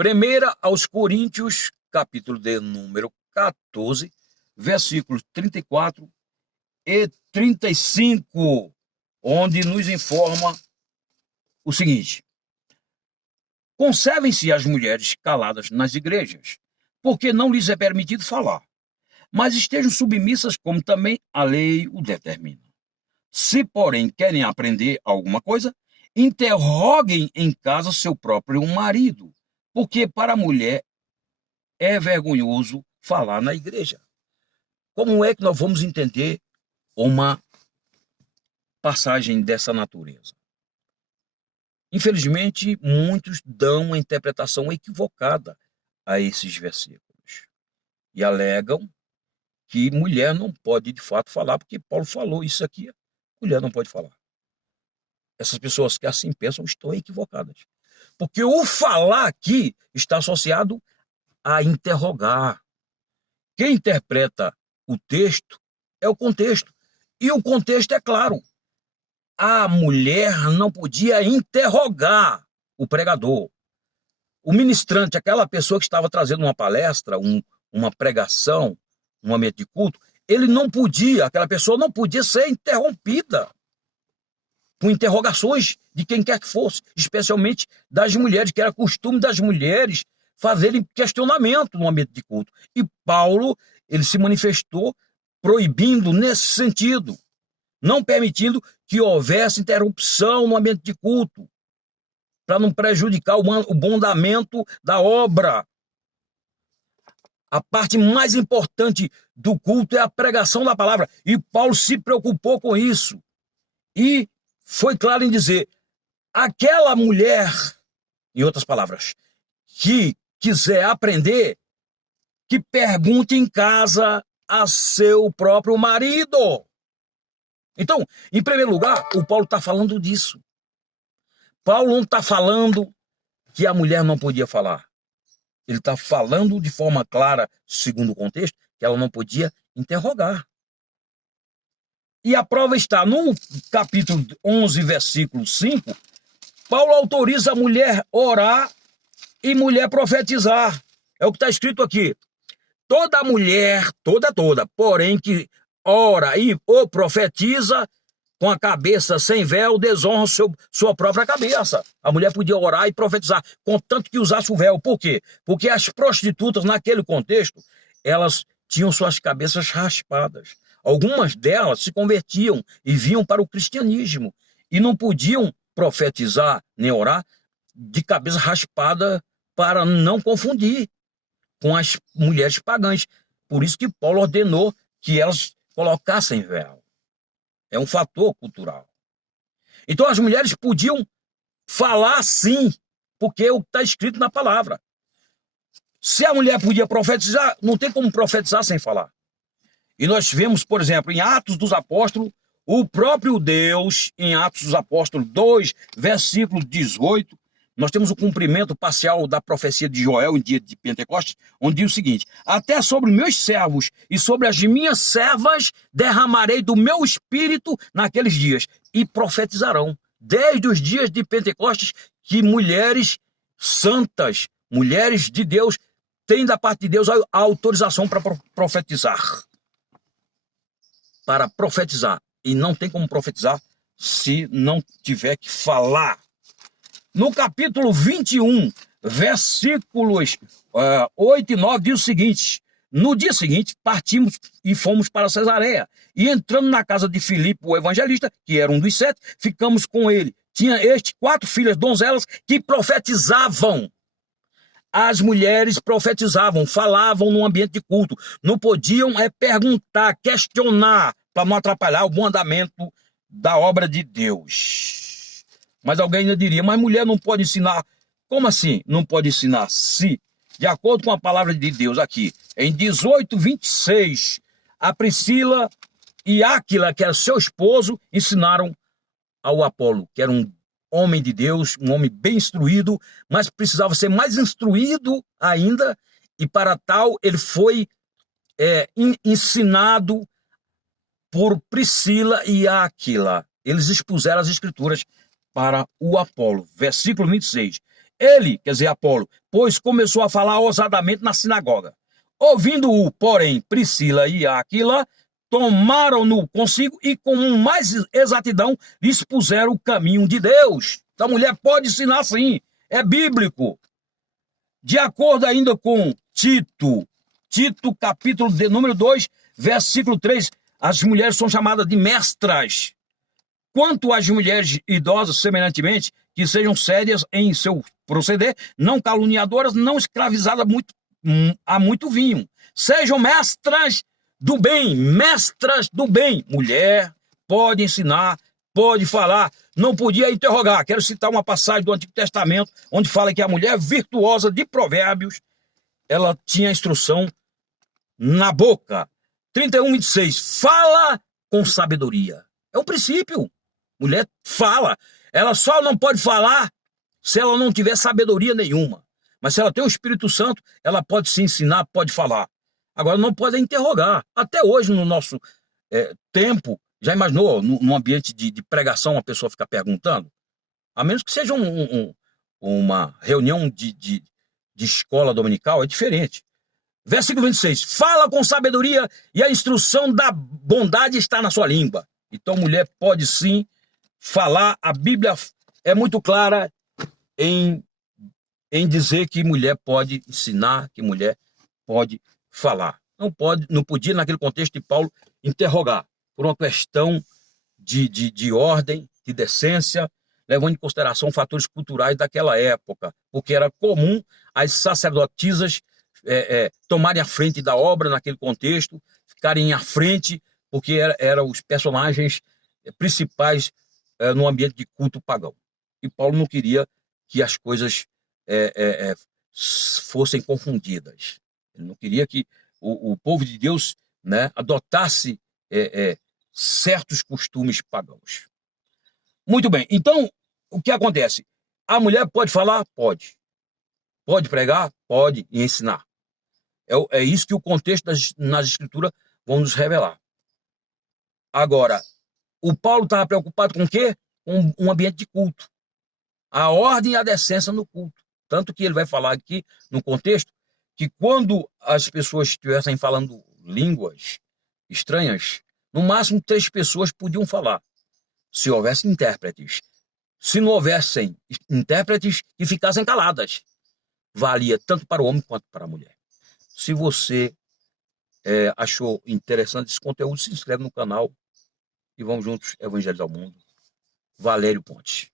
Primeira aos Coríntios, capítulo de número 14, versículos 34 e 35, onde nos informa o seguinte: conservem-se as mulheres caladas nas igrejas, porque não lhes é permitido falar, mas estejam submissas como também a lei o determina. Se, porém, querem aprender alguma coisa, interroguem em casa seu próprio marido, porque para a mulher é vergonhoso falar na igreja. Como é que nós vamos entender uma passagem dessa natureza? Infelizmente, muitos dão uma interpretação equivocada a esses versículos e alegam que mulher não pode de fato falar, porque Paulo falou isso aqui, mulher não pode falar. Essas pessoas que assim pensam estão equivocadas, porque o falar aqui está associado a interrogar. Quem interpreta o texto é o contexto, e o contexto é claro. A mulher não podia interrogar o pregador. O ministrante, aquela pessoa que estava trazendo uma palestra, uma pregação, um ambiente de culto, aquela pessoa não podia ser interrompida com interrogações de quem quer que fosse, especialmente das mulheres, que era costume das mulheres fazerem questionamento no ambiente de culto. E Paulo, ele se manifestou proibindo nesse sentido, não permitindo que houvesse interrupção no ambiente de culto, para não prejudicar o bom andamento da obra. A parte mais importante do culto é a pregação da palavra, e Paulo se preocupou com isso. E foi claro em dizer: aquela mulher, em outras palavras, que quiser aprender, que pergunte em casa a seu próprio marido. Então, em primeiro lugar, o Paulo está falando disso. Paulo não está falando que a mulher não podia falar. Ele está falando de forma clara, segundo o contexto, que ela não podia interrogar. E a prova está no capítulo 11, versículo 5, Paulo autoriza a mulher orar e mulher profetizar. É o que está escrito aqui. Toda mulher, toda, porém que ora ou profetiza com a cabeça sem véu, desonra sua própria cabeça. A mulher podia orar e profetizar, contanto que usasse o véu. Por quê? Porque as prostitutas, naquele contexto, elas tinham suas cabeças raspadas. Algumas delas se convertiam e vinham para o cristianismo e não podiam profetizar nem orar de cabeça raspada para não confundir com as mulheres pagãs. Por isso que Paulo ordenou que elas colocassem véu. É um fator cultural. Então as mulheres podiam falar sim, porque é o que está escrito na palavra. Se a mulher podia profetizar, não tem como profetizar sem falar. E nós vemos, por exemplo, em Atos dos Apóstolos, o próprio Deus, em Atos dos Apóstolos 2, versículo 18, nós temos o cumprimento parcial da profecia de Joel em dia de Pentecostes, onde diz o seguinte: até sobre meus servos e sobre as minhas servas derramarei do meu espírito naqueles dias, e profetizarão. Desde os dias de Pentecostes, que mulheres santas, mulheres de Deus, têm da parte de Deus a autorização para profetizar. Para profetizar. E não tem como profetizar se não tiver que falar. No capítulo 21, versículos 8 e 9, diz o seguinte: no dia seguinte, partimos e fomos para Cesareia. E entrando na casa de Filipe, o evangelista, que era um dos 7, ficamos com ele. Tinha 4 filhas donzelas que profetizavam. As mulheres profetizavam, falavam no ambiente de culto. Não podiam perguntar, questionar, para não atrapalhar o bom andamento da obra de Deus. Mas alguém ainda diria: mas mulher não pode ensinar. Como assim não pode ensinar? Se, de acordo com a palavra de Deus aqui, em 18:26, a Priscila e Áquila, que era seu esposo, ensinaram ao Apolo, que era um homem de Deus, um homem bem instruído, mas precisava ser mais instruído ainda, e para tal ele foi ensinado por Priscila e Áquila. Eles expuseram as escrituras para o Apolo. Versículo 26. Ele, quer dizer, Apolo, pois começou a falar ousadamente na sinagoga. Ouvindo-o, porém, Priscila e Áquila tomaram-no consigo e com mais exatidão lhes puseram o caminho de Deus. Então a mulher pode ensinar sim, é bíblico. De acordo ainda com Tito capítulo de número 2, versículo 3, as mulheres são chamadas de mestras. Quanto às mulheres idosas, semelhantemente, que sejam sérias em seu proceder, não caluniadoras, não escravizadas a muito vinho. Sejam mestras do bem, mestras do bem. Mulher pode ensinar, pode falar, não podia interrogar. Quero citar uma passagem do Antigo Testamento, onde fala que a mulher virtuosa de Provérbios, ela tinha instrução na boca. 31:26, fala com sabedoria. É um princípio. Mulher fala. Ela só não pode falar se ela não tiver sabedoria nenhuma. Mas se ela tem o Espírito Santo, ela pode se ensinar, pode falar. Agora não pode interrogar. Até hoje, no nosso tempo, já imaginou, num ambiente de pregação, uma pessoa ficar perguntando? A menos que seja uma reunião de escola dominical, é diferente. Versículo 26, fala com sabedoria e a instrução da bondade está na sua língua. Então, mulher pode sim falar. A Bíblia é muito clara em dizer que mulher pode ensinar, que mulher pode falar. Não podia, naquele contexto de Paulo, interrogar, por uma questão de ordem, de decência, levando em consideração fatores culturais daquela época, porque era comum as sacerdotisas tomarem a frente da obra naquele contexto, ficarem à frente, porque eram os personagens principais no ambiente de culto pagão. E Paulo não queria que as coisas fossem confundidas. Ele não queria que o povo de Deus, né, adotasse certos costumes pagãos. Muito bem, então, o que acontece? A mulher pode falar? Pode. Pode pregar? Pode. E ensinar. É isso que o contexto nas escrituras vão nos revelar. Agora, o Paulo estava preocupado com o quê? Com um ambiente de culto. A ordem e a decência no culto. Tanto que ele vai falar aqui, no contexto, que quando as pessoas estivessem falando línguas estranhas, no máximo 3 pessoas podiam falar, se houvesse intérpretes. Se não houvessem intérpretes, que ficassem caladas. Valia tanto para o homem quanto para a mulher. Se você achou interessante esse conteúdo, se inscreve no canal e vamos juntos evangelizar o mundo. Valério Pontes.